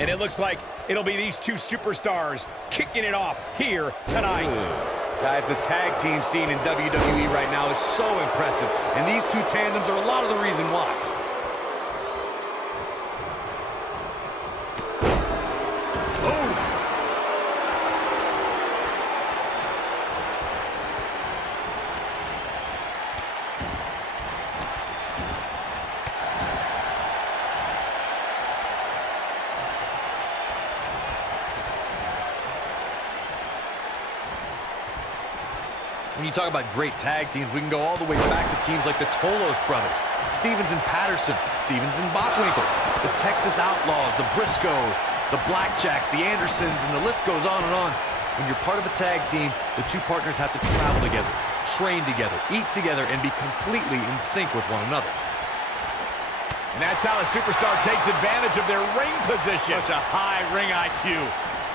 And it looks like it'll be these two superstars kicking it off here tonight. Guys, the tag team scene in WWE right now is so impressive, and these two tandems are a lot of the reason why. When you talk about great tag teams, we can go all the way back to teams like the Tolos brothers, Stevens and Patterson, Stevens and Bockwinkel, the Texas Outlaws, the Briscoes, the Blackjacks, the Andersons, and the list goes on and on. When you're part of a tag team, the two partners have to travel together, train together, eat together, and be completely in sync with one another. And that's how a superstar takes advantage of their ring position. Such a high ring IQ.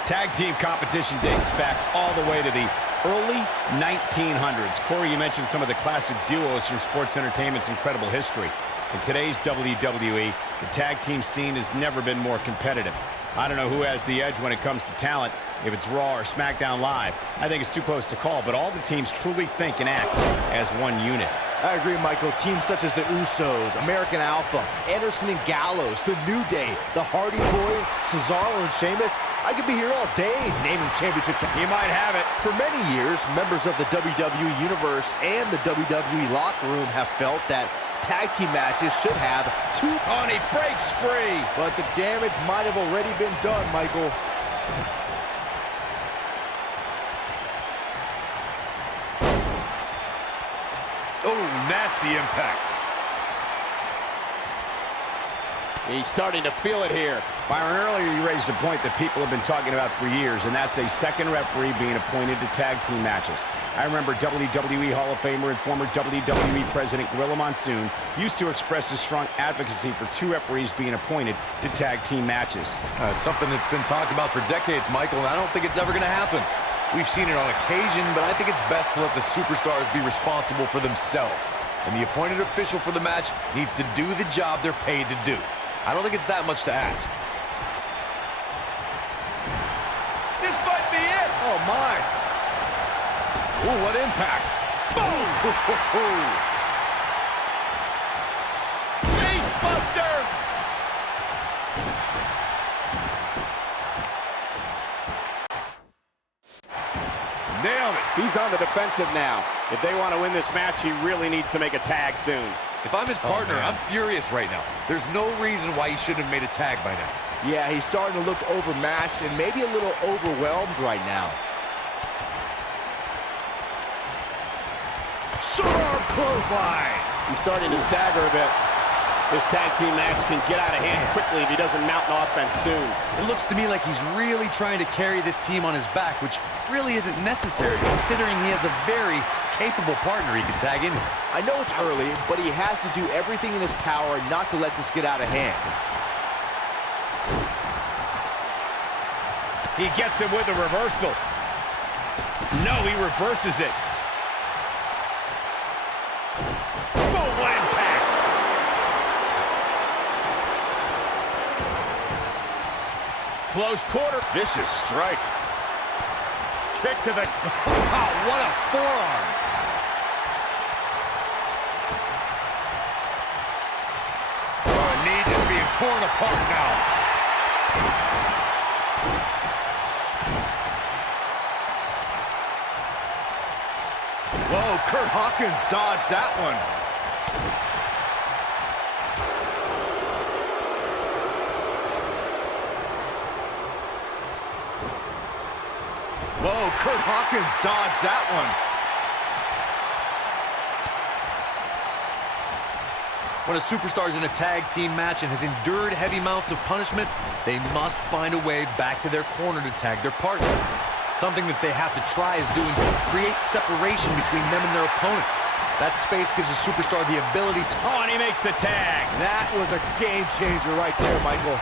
Tag team competition dates back all the way to the early 1900s. Corey, you mentioned some of the classic duos from sports entertainment's incredible history. In today's WWE, the tag team scene has never been more competitive. I don't know who has the edge when it comes to talent, if it's Raw or SmackDown Live. I think it's too close to call, but all the teams truly think and act as one unit. I agree, Michael. Teams such as the Usos, American Alpha, Anderson and Gallows, The New Day, the Hardy Boys, Cesaro and Sheamus. I could be here all day naming championship. You might have it. For many years, members of the WWE Universe and the WWE locker room have felt that tag team matches should have two. Oh, and he breaks free. But the damage might have already been done, Michael. Oh, nasty impact. He's starting to feel it here. Byron, earlier you raised a point that people have been talking about for years, and that's a second referee being appointed to tag team matches. I remember WWE Hall of Famer and former WWE President Gorilla Monsoon used to express his strong advocacy for two referees being appointed to tag team matches. It's something that's been talked about for decades, Michael, and I don't think it's ever going to happen. We've seen it on occasion, but I think it's best to let the superstars be responsible for themselves. And the appointed official for the match needs to do the job they're paid to do. I don't think it's that much to ask. This might be it. Oh, my. Ooh, what impact. Boom! Face buster! Nailed it. He's on the defensive now. If they want to win this match, he really needs to make a tag soon. If I'm his partner, I'm furious right now. There's no reason why he shouldn't have made a tag by now. Yeah, he's starting to look overmatched and maybe a little overwhelmed right now. Sharp clothesline. He's starting to stagger a bit. This tag team match can get out of hand quickly if he doesn't mount an offense soon. It looks to me like he's really trying to carry this team on his back, which really isn't necessary, considering he has a very capable partner he can tag in here. I know it's early, but he has to do everything in his power not to let this get out of hand. He gets him with a reversal. No, he reverses it. Boom, what impact. Close quarter. Vicious strike. Kick to the... Wow, what a forearm. Oh, a knee just being torn apart now. Whoa, Curt Hawkins dodged that one. Whoa, Curt Hawkins dodged that one. When a superstar is in a tag team match and has endured heavy amounts of punishment, they must find a way back to their corner to tag their partner. Something that they have to try is doing create separation between them and their opponent. That space gives a superstar the ability to... Oh, and he makes the tag. That was a game changer right there, Michael.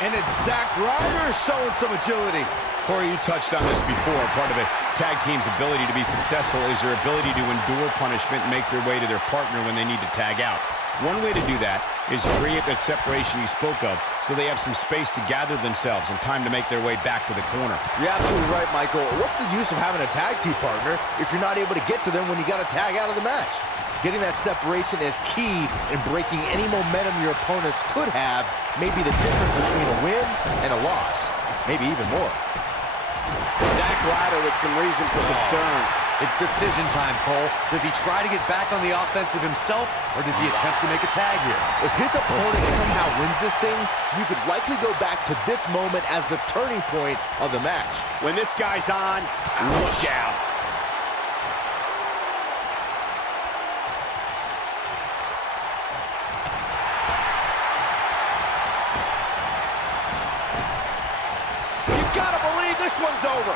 And it's Zack Ryder showing some agility. Corey, you touched on this before. Part of a tag team's ability to be successful is their ability to endure punishment and make their way to their partner when they need to tag out. One way to do that is create that separation you spoke of so they have some space to gather themselves and time to make their way back to the corner. You're absolutely right, Michael. What's the use of having a tag team partner if you're not able to get to them when you got to tag out of the match? Getting that separation is key in breaking any momentum your opponents could have, maybe the difference between a win and a loss, maybe even more. Zack Ryder with some reason for concern. It's decision time, Cole. Does he try to get back on the offensive himself, or does he attempt to make a tag here? If his opponent somehow wins this thing, you could likely go back to this moment as the turning point of the match. When this guy's on, look out. You gotta believe this one's over.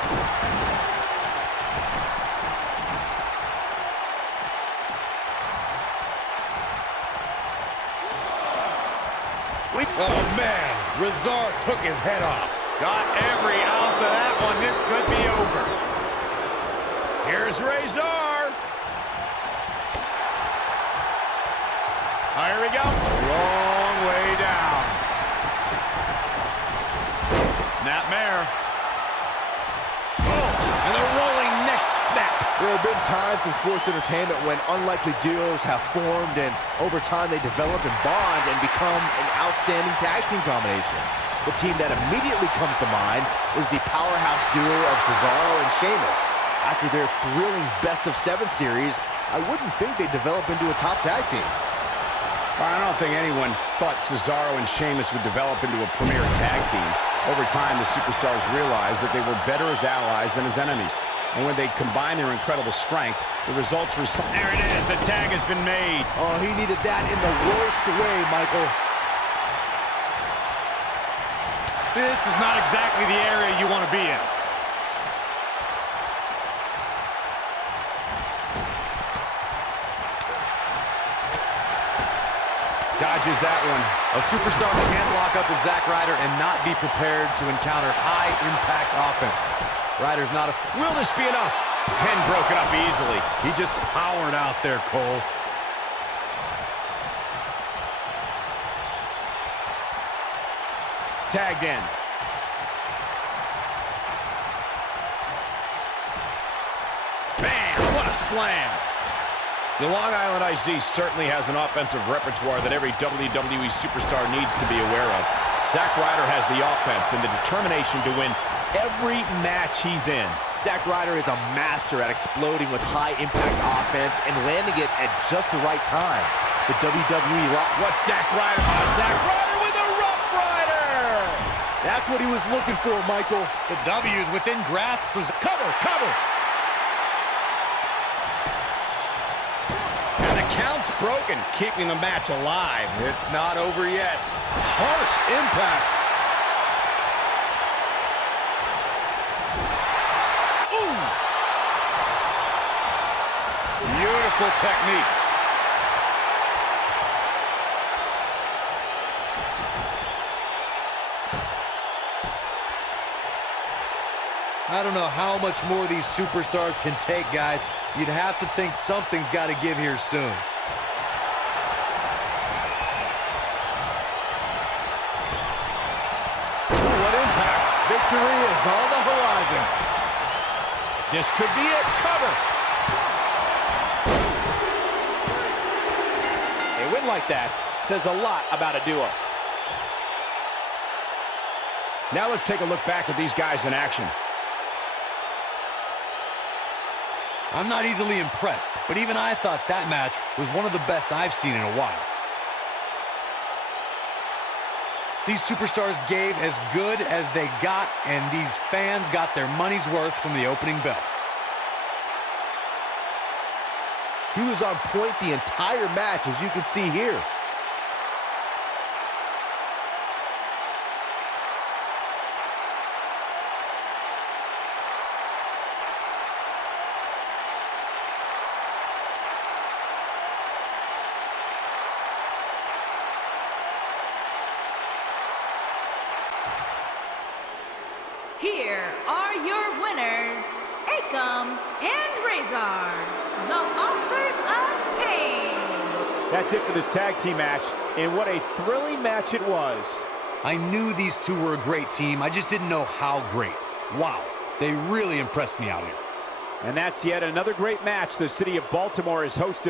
Oh, man. Razor took his head off. Got every ounce of that one. This could be over. Here's Razor. Here we go. Long way down. Snapmare. Oh, and the rolling neck snap. There have been times in sports entertainment when unlikely duos have formed and over time they develop and bond and become an outstanding tag team combination. The team that immediately comes to mind is the powerhouse duo of Cesaro and Sheamus. After their thrilling best-of-7 series, I wouldn't think they'd develop into a top tag team. I don't think anyone thought Cesaro and Sheamus would develop into a premier tag team. Over time, the superstars realized that they were better as allies than as enemies. And when they combined their incredible strength, the results were so... There it is. The tag has been made. Oh, he needed that in the worst way, Michael. This is not exactly the area you want to be in. Dodges that one. A superstar can't lock up with Zack Ryder and not be prepared to encounter high-impact offense. Ryder's not a... Will this be enough? Pin broken up easily. He just powered out there, Cole. Tagged in. Bam! What a slam. The Long Island IC certainly has an offensive repertoire that every WWE superstar needs to be aware of. Zack Ryder has the offense and the determination to win every match he's in. Zack Ryder is a master at exploding with high-impact offense and landing it at just the right time. The WWE Raw... What's Zack Ryder? Zack Ryder with a Rough Rider! That's what he was looking for, Michael. The W is within grasp for... Cover, cover! And the count's broken, keeping the match alive. It's not over yet. Harsh impact. Ooh! Beautiful technique. I don't know how much more these superstars can take, guys. You'd have to think something's got to give here soon. What impact. Victory is on the horizon. This could be it. Cover. A win like that says a lot about a duo. Now let's take a look back at these guys in action. I'm not easily impressed, but even I thought that match was one of the best I've seen in a while. These superstars gave as good as they got, and these fans got their money's worth from the opening bell. He was on point the entire match, as you can see here. Here are your winners, Akam and Razor, the authors of pain. That's it for this tag team match, and what a thrilling match it was. I knew these two were a great team. I just didn't know how great. Wow, they really impressed me out here. And that's yet another great match the city of Baltimore has hosted.